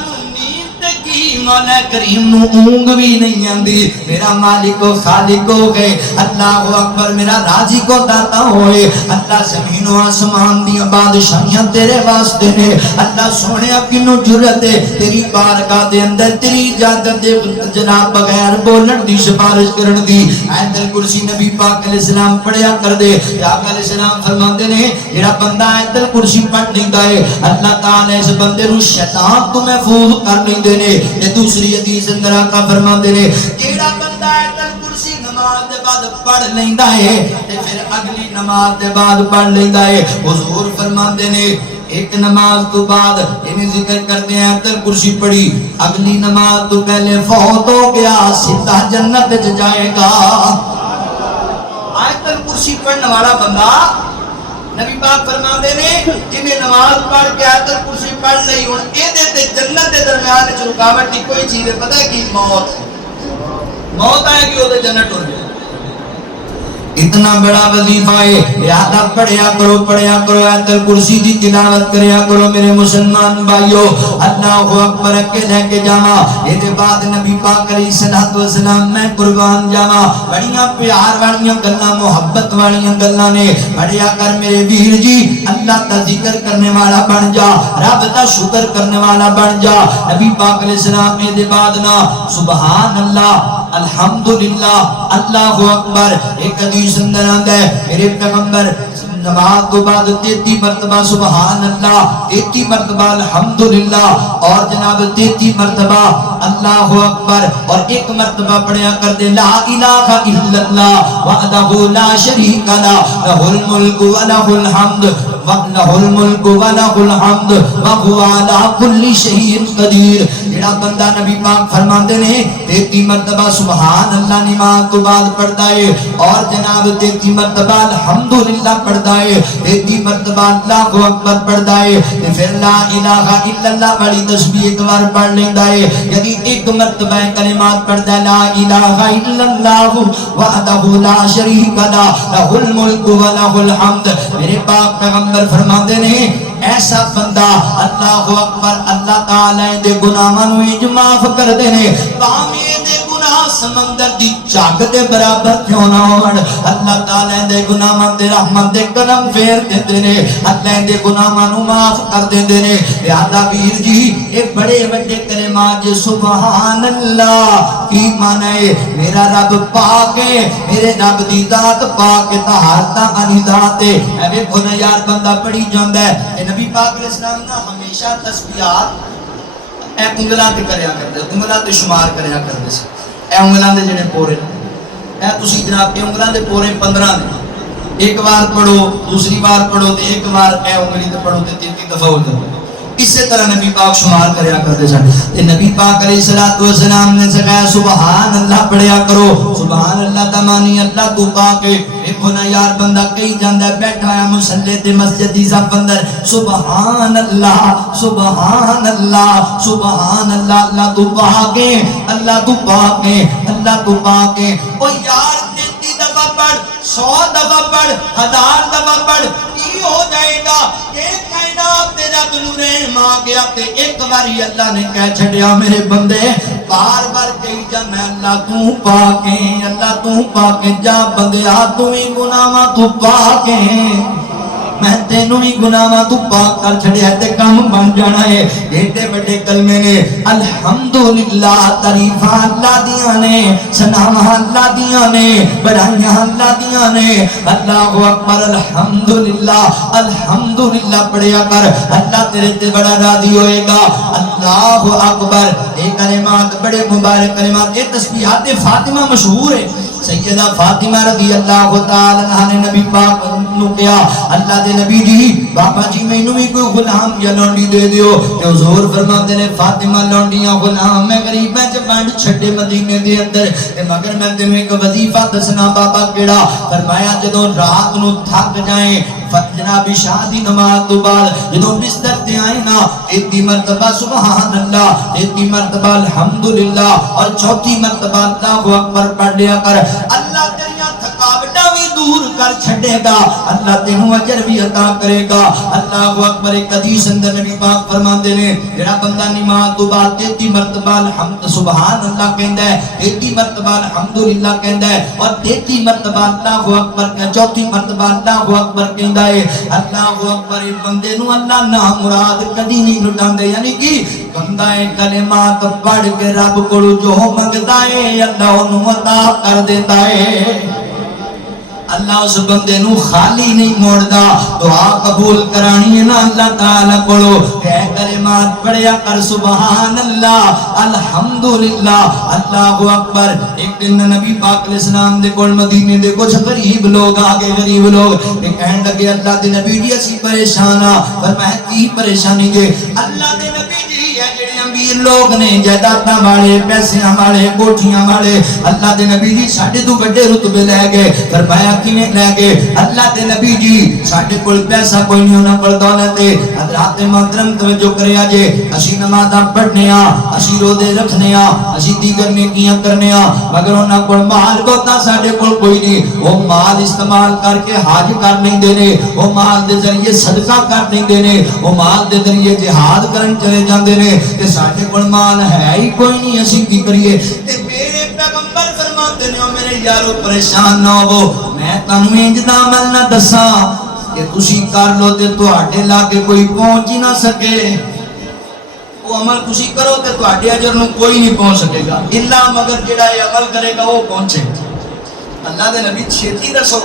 مولا کریم نو اونگ بھی نہیں آندی، میرا مالک و خالق ہو گئے، اللہ اکبر میرا رازق و داتا ہوئے، اللہ زمین و آسمان دیا بادشاہیاں تیرے واسطے نے، اللہ سونے کنو جرت ہے تیری بارگاہ دے اندر تیری اجازت دے جناب بغیر بولن دی سفارش کرن دی۔ آیت الکرسی نبی پاک علیہ السلام پڑھیا کر دے، آقا علیہ السلام فرماندے نے جڑا بندہ آیت الکرسی پڑھ لیندا ہے اللہ تعالی اس بندے نو شیطان تو محفوظ کر لیندے نے۔ دوسری حدیث اندر آقا فرماندے نے جیڑا بندہ آیت الکرسی نماز دے بعد پڑھ لیندا ہے تے پھر اگلی نماز دے بعد پڑھ لیندا ہے، حضور فرماندے نے ایک نماز تو بعد انہیں ذکر کرتے ہیں آیت الکرسی پڑھی، اگلی نماز تو پہلے فوت ہو گیا سیدھا جنت وچ جائے گا۔ آیت الکرسی پڑھنے والا بندہ نبی پاک فرماندے نے جنہیں نماز پڑھ کے آیت الکرسی پڑھ لئی ہن اے دے تے جنت دے درمیان وچ رکاوٹ دی کوئی چیز ہے، پتہ ہے کی؟ موت آئے گی وہ جنت ہو جائے۔ اتنا بڑا وظیفہ ہے، لہذا پڑھیا کرو آیت الکرسی دی تلاوت کریا کرو میرے مسلمان بھائیو۔ اللہ اکبر کے لے کے جاواں اے دے بعد نبی پاک علیہ الصلوۃ والسلام میں قربان جاواں، بڑیاں پیار والیاں گلاں محبت والیاں گلاں نے، پڑھیا کر میرے ویر جی، اللہ دا ذکر کرنے والا بن جا، رب دا شکر کرنے والا بن جا۔ نبی پاک علیہ السلام اے دے بعد نا سبحان اللہ الحمدللہ اللہ اکبر ایک حدیث اندر آندا ہے میرے پیغمبر نماز تو بعد 33 مرتبہ سبحان اللہ، 33 مرتبہ الحمدللہ اور جناب 33 مرتبہ اللہ اکبر اور ایک مرتبہ پڑھیا کر دے لا الہ الا اللہ وحدہ لا شریک لہ لہ الملک ولہ الحمد وَلَهُ الْمُلْكُ وَلَهُ الْحَمْدُ وَهُوَ عَلَىٰ كُلِّ شَيْءٍ قَدِيرٌ۔ جڑا بندہ نبی پاک فرماندے نے 33 مرتبہ سبحان اللہ نماز تو بعد پڑھتا ہے اور جناب 33 مرتبہ الحمدللہ پڑھتا ہے، 33 مرتبہ اللہ اکبر پڑھتا ہے، پھر لا الہ الا اللہ والی تسبیح ایک بار پڑھ لیتا ہے، یعنی ایک مرتبہ کلمات پڑھتا ہے لا الہ الا اللہ وحدہ لا شریک لہ لہ الملک ولہ الحمد۔ میرے پاک پیغمبر فرماندے نے ایسا بندہ اللہ اکبر اللہ تعالی دے گناہاں نوں معاف کر دے نے، پاویں دے گناہ سمندر دی جھاگ دے برابر کیوں نہ ہون، اللہ تعالی دے گناہاں تے رحمت دے کرم پھیر دیندے نے، اللہ دے گناہاں نوں معاف کر دیندے نے۔ لہذا ویر جی اے بڑے بڑے کلمات سبحان اللہ کی معنی ہے میرا رب پاک ہے، میرے رب دی ذات پاک ہے، طہارت علی ذات ہے۔ اے ویکھو نا یار بندہ پڑھی جاندا ہے، نبی پاک علیہ السلام نے ہمیشہ تسبیحات اے انگلاں تے کریا کرتے، انگلاں تے شمار کریا کرتے سی، اے انگلاں دے جڑے پورے اے تسی جناب اے انگلاں دے پورے 15 نے، ایک بار پڑھو دوسری بار پڑھو تے ایک بار اے انگلی تے پڑھو تے 33 دفعہ ہو جاندے، اسی طرح نبی پاک شمار کریا کرتے سن تے نبی پاک علیہ الصلوۃ والسلام نے سکھایا سبحان اللہ پڑھیا کرو سبحان اللہ دا معنی اللہ تو پاک ہے دیکھو نا یار بندہ کہیں جاندا ہے بیٹھا ہے مصلی تے مسجد دی صف اندر سبحان اللہ سبحان اللہ سبحان اللہ اللہ تو پاک ہے اللہ تو پاک ہے اللہ تو پاک ہے او یار 33 دفعہ پڑھ 100 دفعہ پڑھ 1000 دفعہ پڑھ کی ہو جائے گا کہ کائنات تے رب نوں رحم آ گیا تے ایک باری اللہ نے کہہ چھڈیا میرے بندے بار بار کہی جانا اللہ تو پاک ہے اللہ تو پاک ہے جا بندیا تو ہی گناہاں تو پاک ہے میں تینوں ہی گناہاں تو پاک کر چھڑیا تے کام بن جانا ہے ایڈے بڑے کلمے نے الحمدللہ تعریفاں اللہ دیاں نے ثناء اللہ دیاں نے بڑائیاں اللہ دیاں نے اللہ اکبر الحمدللہ الحمدللہ پڑھیا کر اللہ تیرے تے بڑا راضی ہوئے گا اللہ اکبر یہ کلمات بڑے مبارک کلمات یہ تسبیحات فاطمہ مشہور ہے سیدہ فاطمہ رضی اللہ تعالی عنہ نے نبی پاک نو کہا اللہ دے نبی جی بابا جی مینوں بھی کوئی غلام یا لونڈی دے دیو تے حضور فرماتے نے فاطمہ لونڈیاں غلام میں غریب ہے جب بانڈ چھڈے مدینے دے اندر تے مگر میں تینوں ایک وظیفہ دسنا بابا کیڑا فرمایا جدوں رات نو تھک جائیں جناب شادی نماز تو بعد جدوں بستر تے آئے نا 33 مرتبہ سبحان اللہ 33 مرتبہ الحمدللہ اور 34 مرتبہ اللہ اکبر پڑھ لیا کر اللہ تیریاں تھکاوٹاں بھی دور کر چھڈے گا اللہ تینوں اجر بھی عطا کرے گا اللہ اکبر ایک حدیث اندر نبی پاک فرماتے ہیں جڑا بندہ نماز تو بعد 33 مرتبہ الحمد سبحان اللہ کہندا ہے 33 مرتبہ الحمدللہ کہندا ہے اور 33 مرتبہ اللہ اکبر کا 34 مرتبہ اللہ اکبر کہندا ہے اللہ اکبر بندے نو اللہ نا مراد کدی نہیں لٹاندا یعنی کہ بندہ کلمات پڑھ کے رب کولو جو منگدا ہے اللہ اونوں عطا کر دیندا ہے اللہ اس بندے نو خالی نہیں موڑدا دعا قبول کرانی ہے نا اللہ تعالی کولو کہ کلمات پڑھیا کر سبحان اللہ الحمدللہ اللہ اکبر ایک دن نبی پاک علیہ السلام دے کول مدینے دے کچھ غریب لوگ آگے غریب لوگ کہن لگے اللہ دے نبی جی اسی پریشان ہاں فرمایا کی پریشانی جے اللہ دے نبی جی ہے جڑے امیر لوگ نے جائیداداں والے پیسیاں والے کوٹھیاں والے اللہ دے نبی جی ساڈے تو بڑے رتبے لے گئے فرمایا کیویں لے گئے اللہ دے نبی جی ساڈے کول پیسہ کوئی نہیں انہاں کول دولت ہے حضرات محترم توجہ کریا جے اسی نمازاں پڑھنے ہاں اسی روزے رکھنے ہاں اسی دیگر نیکیاں کرنے ہاں مگر انہاں کول مال بہتا ساڈے کول کوئی نہیں وہ مال استعمال کر کے حج کر نہیں دینے وہ مال دے ذریعے صدقہ کر نہیں دینے وہ مال دے ذریعے جہاد کرن چلے جاندے نے تے ساڈے کول مال ہے ہی کوئی نہیں اسی کی کریے تے میرے پیغمبر فرماتے نے میرے یارو پریشان نہ ہو میں تانوں انج دا عمل نہ دساں کہ تسی کر لو تے تواڈے لاگے کوئی پہنچ ہی نہ سکے وہ عمل تسی کرو تے تواڈے اجر نوں کوئی نہیں پہنچ سکے گا الا مگر جڑا یہ عمل کرے گا وہ پہنچے اللہ دے نبی چھتی دسو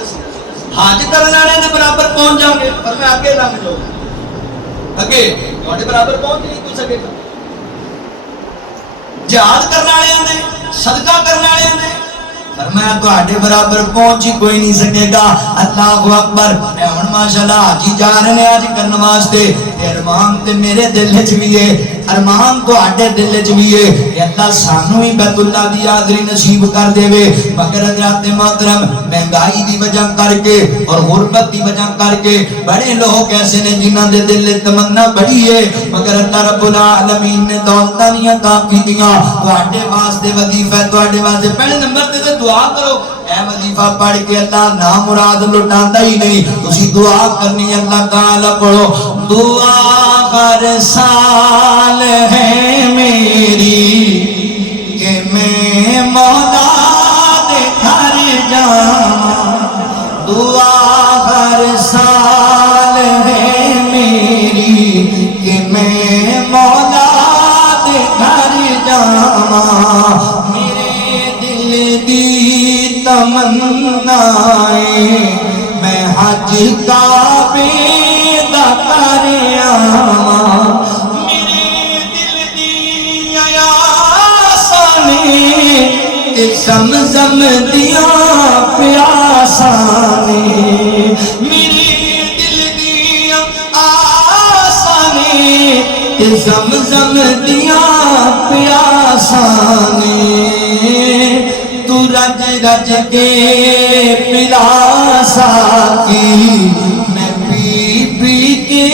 حج کرن والے دے برابر پہنچ جاؤ گے پر میں آگے لنگ جاؤ اگے تواڈے برابر پہنچ نہیں کوئی سکے گا جہاد کرنے والے نے صدقہ کرنے والے نے فرمایا تواڈے برابر پہنچ ہی کوئی نہیں سکے گا اللہ اکبر میں ہن ماشاءاللہ حج جا رہے ہیں حج کرنے واسطے ارمان تے میرے دل وچ بھی ہے ارمان تواڈے دل وچ بھی ہے کہ اللہ سانو ہی بیت اللہ دی حاضری نصیب کر دے مگر حضرات محترم مہنگائی دی وجہ کر کے اور غربت دی وجہ کر کے بڑے لوگ ایسے نے جنہاں دے دل وچ تمنا بڑی ہے مگر اللہ رب العالمین نے دولتاں نہیں عطا کیتیاں تواڈے واسطے وظیفہ تواڈے واسطے پہلے نمبر تے دعا کرو اے وظیفہ پڑھ کے اللہ نا مراد لٹاندا ہی نہیں تسی دعا کرنی اللہ تعالی کولو دعا ہر سال ہے میری کہ میں مولا دے گھر جاواں دعا ہر سال ہے میری کہ میں مولا دے گھر جاواں میرے دل دی تمنا میں حج کعبے دا کر آواں میرے دل دی آساں نے تے زمزم دیاں پیاساں نے میرے دل دی آساں نے زمزم دیا پیاساں نے تو رج رج کے پلا ساکی میں پی پی کے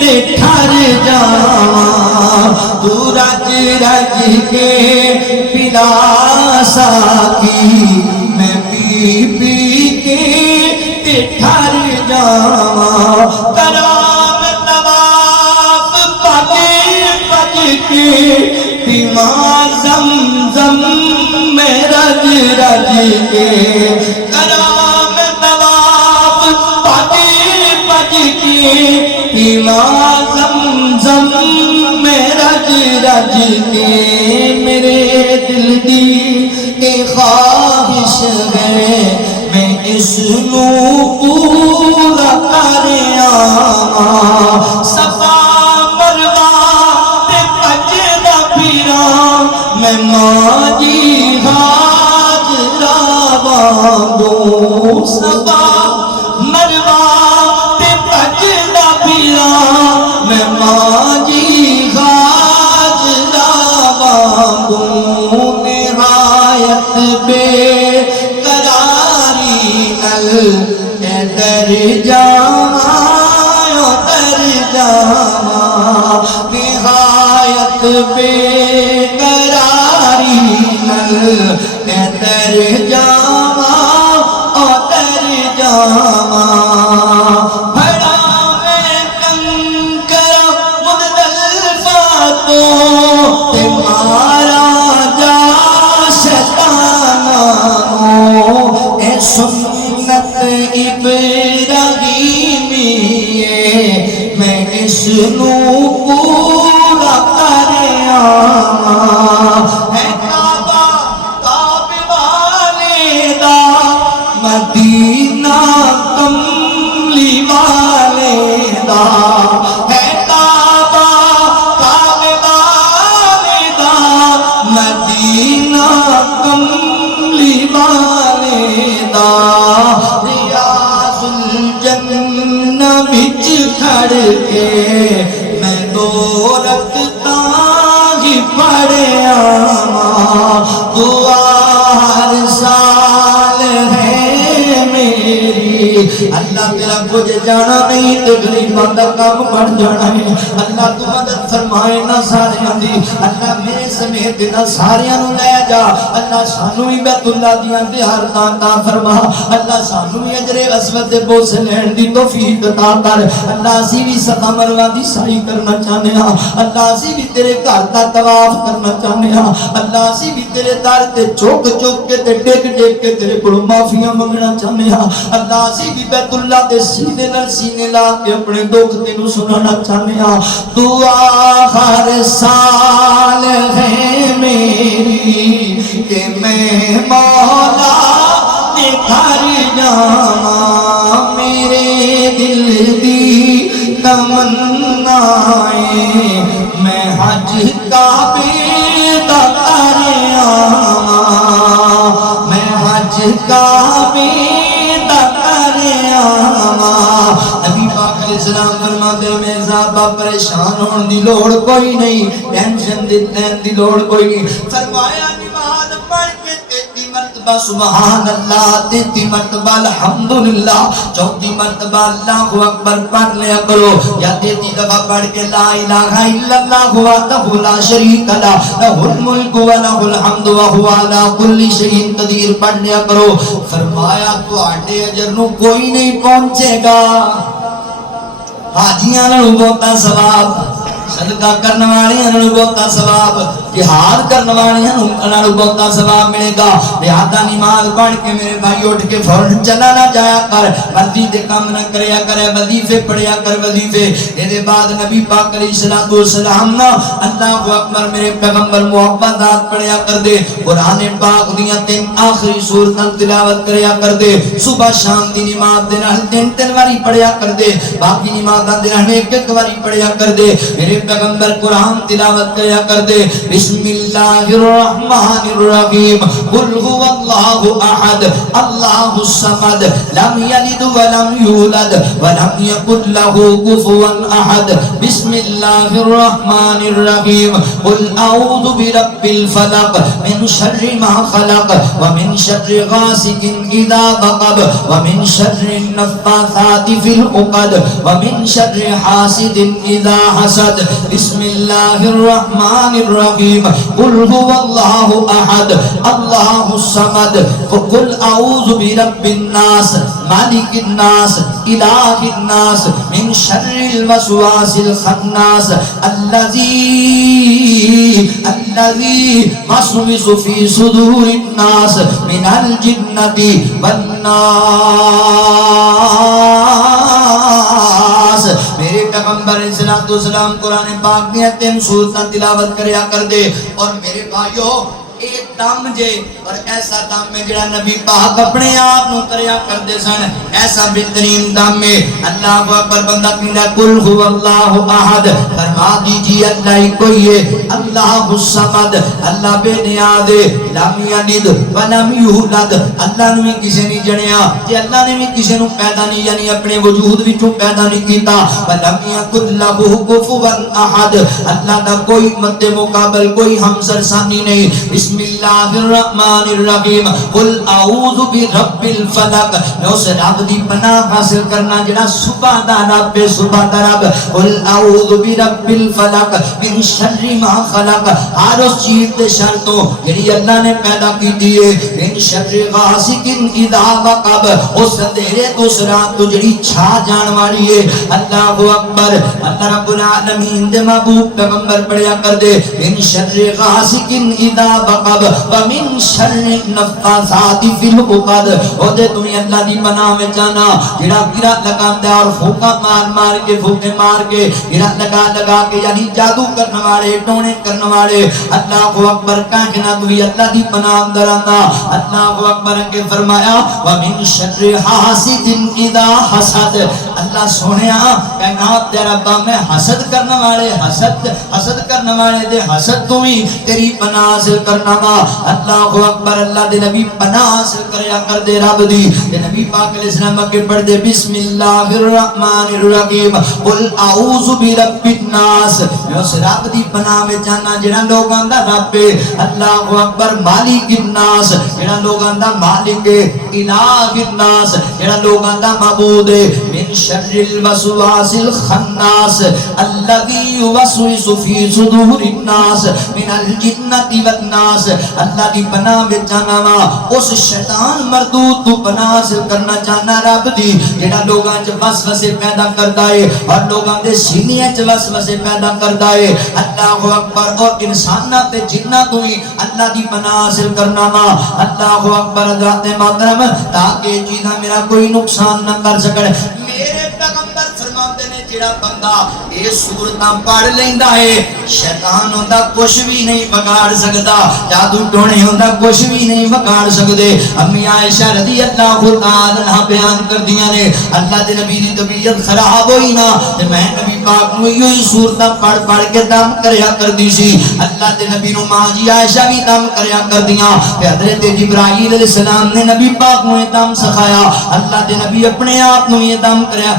تے ٹھر جاواں تو رج رج کے پلا ساکی میں پی پی کے تے ٹھر جاواں کرام طواف بج کے پیواں زمزم میں رج رج کے کرام طواف بج کے پیواں زمزم میں رج رج کے میرے دل دی ایک خواہش ہے میں اس نو پورا کر آواں صفا مروا تے بجدا پھراں میں ماں جی حاجرہ وانگوں صفا مروا تے بجدا پھراں میں ماں جی حاجرہ وانگوں نہایت بے قراری نل در جاواں نہایت بے قراری نل در جاواں بھڑا میں کنکر مزدلفہ تو تے مارا جا شیطانہ اے سنت ابراہیمی میں اس نو پورا کر آواں ہے کعبہ کعبے والے دا مدینہ کملی والے دا ہے کعبہ کعبے والے دا مدینہ کملی والے دا ریاض الجنہ بچ کھڑ کے میں دو رکعتاں ہی پڑھ آواں دعا ہر سال ہے میری اللہ تیرا کچھ جانا نہیں تے غریباں دا کام بن جانا ہے اللہ تو مدد فرمائے نہ ساریاں دی اللہ میرے سمیت نہ ساریاں نو لے جا اللہ سانو ہی بیت اللہ دیاں زیارتاں عطا فرما اللہ سانو ہی اجر اسود دے بوسے لین دی توفیق عطا کر اللہ اسی بھی صفا مروہ دی سعی کرنا چاہنے ہاں اللہ اسی بھی تیرے گھر دا طواف کرنا چاہنے ہاں اللہ اسی بھی تیرے در تے چوک چوک کے تے ڈیک ڈیک کے تیرے کولوں معافیاں منگنا چاہنے ہاں اللہ اسی بھی بیت اللہ دے سینے نال سینے لا کے اپنے دکھ تینوں سنانا چاہنے ہاں دعا ہر سال ہے میری کہ میں مولا دے گھر جاواں میرے دل دی تمنا ہے میں حج کعبے دا کر آواں میں حج کعبے دا کر آواں نبی پاک علیہ السلام فرماتے ہیں میں صحابہ پریشان ہون دی لوڑ کوئی نہیں ٹینشن دی لوڑ کوئی نہیں فرمایا نماز پڑھ کے 33 مرتبہ سبحان اللہ 33 مرتبہ الحمدللہ 34 مرتبہ اللہ اکبر پڑھ لیا کرو یا 33 دفعہ پڑھ کے لا الہ الا اللہ وحدہ لا شریک لہ لہ الملک و لہ الحمد وہو علی کل شیء قدیر پڑھ لیا کرو فرمایا تواڈے اجر نو کوئی نہیں پہنچے گا حاجیاں نوں بہتا ثواب صدقہ کرنے والیاں نوں بہتا ثواب جہاد کرنے والیاں نوں بہتا ثواب ملے گا لہذا نماز پڑھ کے میرے بھائی اٹھ کے فوراً چلا نہ جایا کر مرضی دے کام نہ کریا کرے وظیفے پڑھیا کر وظیفے دے بعد نبی پاک علیہ الصلوۃ والسلام نا اللہ اکبر میرے پیغمبر محبت پڑھیا کر دے قرآن پاک دیاں 3 آخری سورتاں تلاوت کریا کر دے صبح شام دی نماز دے نال 3 واری پڑھیا کر دے باقی نمازاں دے نال ایک واری پڑھیا کر دے میرے پیغمبر قرآن تلاوت کریا کرتے بسم اللہ الرحمن الرحیم قل هو اللہ احد اللہ الصمد لم یلد ولم یولد ولم یکن له کفوا احد بسم اللہ الرحمن الرحیم قل اعوذ برب الفلق من شر ما خلق ومن شر غاسق اذا وقب ومن شر النفاثات في العقد ومن شر حاسد اذا حسد بسم اللہ الرحمن الرحیم قل هو اللہ احد اللہ الصمد قل اعوذ برب الناس مالک الناس الہ الناس من شر الوسواس الخناس الذي وسوس في صدور الناس من الجنة والناس. میرے پیغمبر علیہ السلام قرآن پاک دیا 3 سورتاں تلاوت کریا کر دے. اور میرے بھائیو ایک دم جے اور ایسا دم میں جڑا نبی پاک اپنے آپ نو کریا کردے سن ایسا بہترین دم میں اللہ اکبر بندہ کہندا قل هو اللہ احد فرما دیجیے اللہ ہی کوئی ہے اللہ الصمد اللہ بے نیاز ہے لم یلد ولم یولد اللہ نے کسی نہیں جنیا تے اللہ نے بھی کسی نو پیدا نہیں یعنی اپنے وجود وچوں پیدا نہیں کیتا ولم یکن له کفوا احد اللہ دا کوئی مد مقابل کوئی ہمسر ثانی نہیں. بسم اللہ الرحمن الرحیم قل اعوذ برب الفلق میں اس رب دی پناہ حاصل کرنا جڑا صبح دا رب صبح دا رب قل اعوذ برب الفلق من شر ما خلق ہر اس چیز دے شر تو جڑی اللہ نے پیدا کی دیئے من شر غاسق اذا وقب اس اندھیرے تو رات تو جڑی چھا جان والی ہے. اللہ اکبر اللہ رب العالمین دے محبوب پیغمبر پڑھیا کر دے من شر غاسق اذا وقب ومن شر النفاثات في العقد. او دے تمہیں اللہ دی پناہ میں جانا جڑا گرا لگاندا اور پھوکا مار مار کے پھوکے مار کے گرا لگا لگا کے یعنی جادو کرنے والے ٹونے کرنے والے. اللہ اکبر کائنات بھی اللہ دی پناہ اندر آندا. اللہ اکبر کے فرمایا ومن شر حاسد اذا حسد اللہ سونیا کائنات دے رب میں حسد کرنے والے حسد کرنے والے دے حسد تو ہی تیری پناہ حاصل کرنا وا. اللہ اکبر اللہ دے نبی پناہ حاصل کریا کر دے رب دی تے نبی پاک علیہ السلام کے پڑھ دے بسم اللہ الرحمن الرحیم قل اعوذ برب الناس میں اس رب دی پناہ میں جانا جڑا لوگاں دا رب ہے. اللہ اکبر مالک الناس جڑا لوگاں دا مالک ہے الہ الناس جڑا لوگاں دا معبود ہے من شر الوسواس الخناس الذي يوسوس في صدور الناس من الجنة والناس. اللہ دی پناہ میں جانا وا اس شیطان مردود تو پناہ حاصل کرنا چاہنا رب دی جڑا لوگاں چ وسوسے پیدا کردا ہے اور لوگاں دے سینے چ وسوسے پیدا کردا ہے. اللہ اکبر اور انساناں تے جناں تو ہی اللہ دی پناہ حاصل کرنا وا. اللہ اکبر حضرات محترم تاکہ چیزاں میرا کوئی نقصان نہ کر سکے. میرے پیغمبر فرماتے نے جڑا بندہ یہ سورتاں پڑھ لیندا ہے شیطان ہوندا کچھ بھی نہیں بگاڑ سکدا جادو ٹونے ہوندا کچھ بھی نہیں بگاڑ سکدے. امی عائشہ رضی اللہ تعالی عنہا بیان کردیاں نے اللہ دے نبی دی طبیعت خراب ہوئی نا تے میں نبی پاک نو یہی سورتاں پڑھ پڑھ کے دم کریا کردی سی. اللہ دے نبی نو ماں جی عائشہ بھی دم کریا کردیاں تے حضرت جبرائیل علیہ السلام نے نبی پاک نو یہ دم سکھایا. اللہ دے نبی اپنے آپ نو یہ دم کریا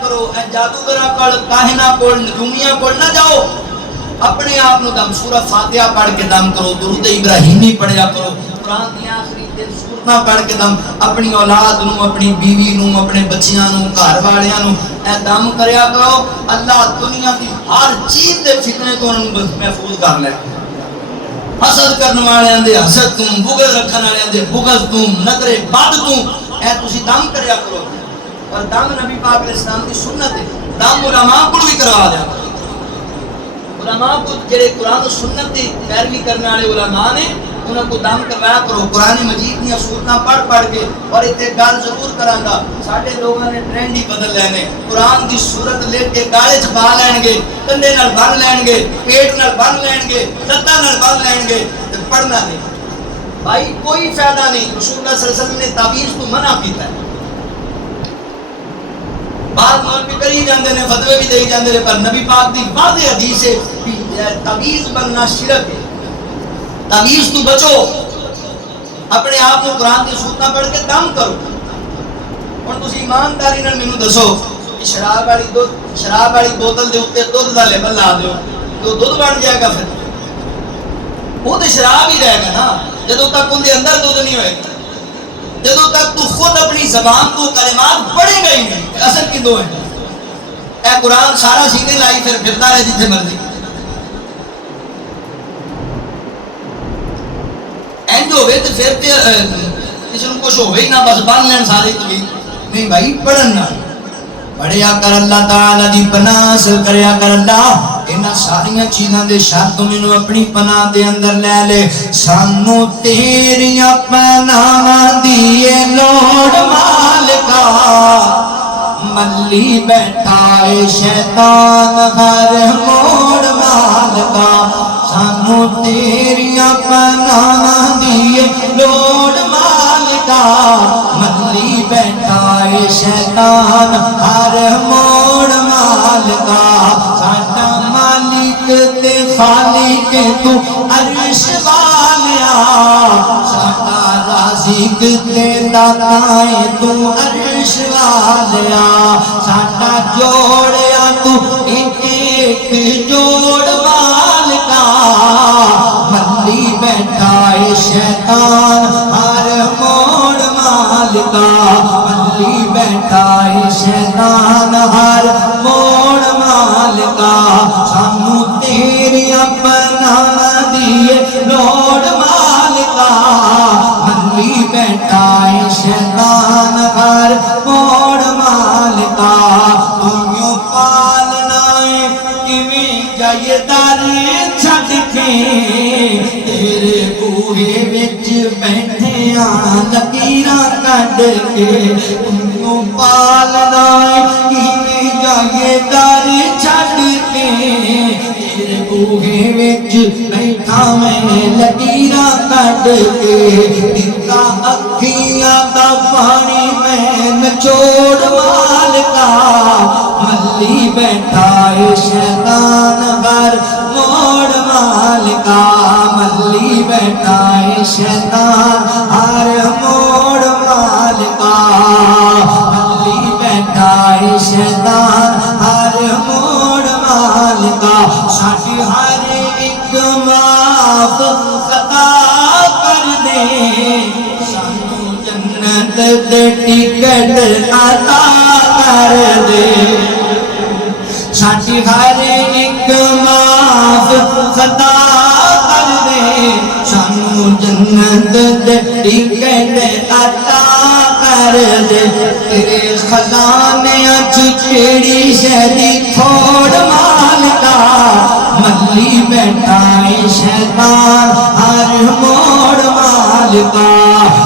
کرو. اے جادوگراں کول کاہناں کول نجومیاں کول نہ جاؤ اپنے آپ نو دم سورہ فاتحہ پڑھ کے دم کرو درود ابراہیمی پڑھیا کرو قرآن دی آخری 3 سورتاں پڑھ کے دم اپنی اولاد نو اپنی بیوی نو اپنے بچیاں نو گھر والیاں نو اے دم کریا کرو. اللہ دنیا دی ہر چیز دے فتنے تو انہوں محفوظ کر لے. حسد کرنے والے دے حسد تو بغض رکھنے والے دے بغض تو نظر بد تو اے تسی دم کریا کرو. اور دم نبی پاک علیہ السلام کی سنت ہے. دم علماء کو بھی کروا دیا علماء کو جڑے قرآن و سنت کی پیروی کرنے والے علماء نے انہوں کو دم کروایا کرو. قرآن مجید دیا سورتاں پڑھ کے اور اتنے گل ضرور کرانگا ساڈے لوگوں نے ٹرینڈ ہی بدل لینے. قرآن کی سورت لے کے گالے چ پا لین گے کندھے نال بن لین گے پیٹ نال بن لین گے لتاں نال بن لین گے تے پڑھنا نہیں. بھائی کوئی فائدہ نہیں. رسول اللہ صلی اللہ علیہ وسلم نے تعویذ تو منع کیتا ہے. بعض مولوی کری جاندے نے فتوی بھی دے جاندے نے پر نبی پاک دی واضح حدیث ہے تمیز بننا شرک ہے. تمیز تو بچو, اپنے آپ کو قرآن کی سورتاں پڑھ کے دم کرو. ہن تسی ایمانداری نال مینوں دسو کہ شراب والی بوتل دے اوتے دودھ دا لیبل لا دیو تو دودھ بن جائے گا, پھر وہ تو شراب ہی رہے گا نا جدوں تک ان دے اندر دودھ نہیں ہوئے گا, جدوں تک تو خود اپنی زبان کو کلمات پڑھے گا ہی نہیں. اصل کی دو ہے اے قرآن سارا سینے لائی پھر پھرتا رہے جتنے مرضی. اینج ہوئے تو پھر کسی نے کچھ ہوئے ہی نہ, بس بن لین سارے کبھی نہیں بھائی پڑھنا. پڑھیا کر اللہ تعالیٰ دی پناہ حاصل کریا کر. اللہ انہاں ساریاں چیزاں دے شر تو مینوں اپنی پناہ دے اندر لے لے. سانو تیریاں پناہ دی لوڑ مالکا, ملی بیٹھا ہے شیطان ہر موڑ مالکا. سانو تیریاں پناہ دی لوڑ مالکا, ملی بیٹھا ہے شیطان ہر موڑ مالکا. ساڈا مالک تے خالق تو عرش والیا, ساڈا رازق تے داتا تو عرش والیا. ساڈا جوڑیا تو ایک جوڑ مالکا, ملی بیٹھا ہے شیطان ہر موڑ مالکا. ملی بیٹھا ہے شیطان ہر موڑ مالکا. سانو تیریاں پناہ دی لوڑ مالکا, ملی بیٹھا ہے شیطان ہر موڑ مالکا. تیوں پالنا ہے کیویں جائے در چھڈ کے, تیرے بوہے وچ بیٹھے آں لکیراں کڈ کے. تیوں پالنا ہے کیویں جائے در چھڈ کے, تیرے بوہے وچ بیٹھا میں لکیراں کڈ کے. دتا اکھیاں دا پانی میں نچوڑ مالکا, ملی بیٹھا ہے شیطان ہر موڑ مالکا. ملی بیٹھا ہے شیطان ہر موڑ مالکا. ملی بیٹھا ہے شیطان ہر موڑ مالکا. ساڈی ہر ایک معاف خطا کر دے, سانو جنت دے ٹکٹ عطا کر دے. ساڈی ہر ایک معاف خطا کر دے, سانو جنت دے ٹکٹ عطا کر دے. تیرے خزانے اچ کیڑی شہری تھوڑ مالکا, ملی بیٹھا ہے شیطان ہر موڑ مالکا.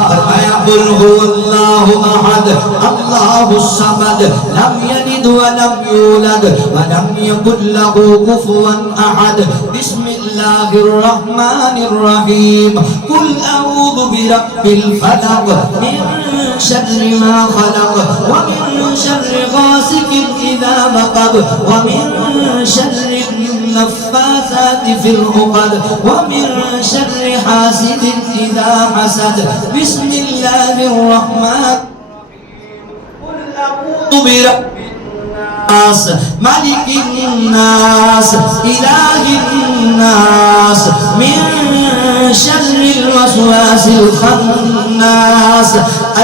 فرمایا قل هو اللہ احد اللہ الصمد لم یلد ولم یولد ولم یکن له کفوا احد. بسم اللہ الرحمن الرحیم. قل اعوذ برب الفلق من شر ما خلق ومن شر غاسق اذا وقب ومن شر النفاثات في العقد ومن شر حاسد اذا حسد. بسم اللہ الرحمن قل اعوذ برب الناس ملك الناس اله الناس من شر الوسواس الخناس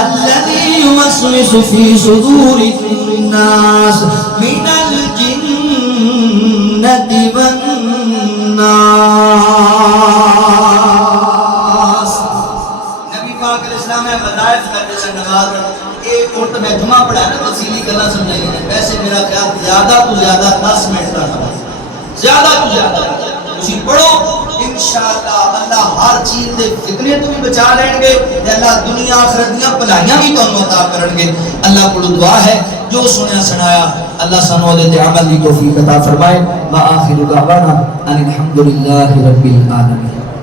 الذي يوسوس في صدور الناس من الجنة والناس. وظائف کرنے سے نماز ایک اور میں جمعہ پڑھا نا تفصیلی گلا سمجھائی ہے. ویسے میرا خیال زیادہ تو زیادہ 10 منٹ کا نماز, زیادہ تو زیادہ اسی پڑھو. انشاءاللہ اللہ ہر چیز دے فتنے تو بھی بچا لیں گے, اللہ دنیا آخرت دیاں بھلائیاں بھی تانوں عطا کرن گے. اللہ کو دعا ہے جو سنیا سنایا اللہ سانو دے تے عمل دی توفیق عطا فرمائے. وآخر دعوانا ان الحمدللہ رب العالمین.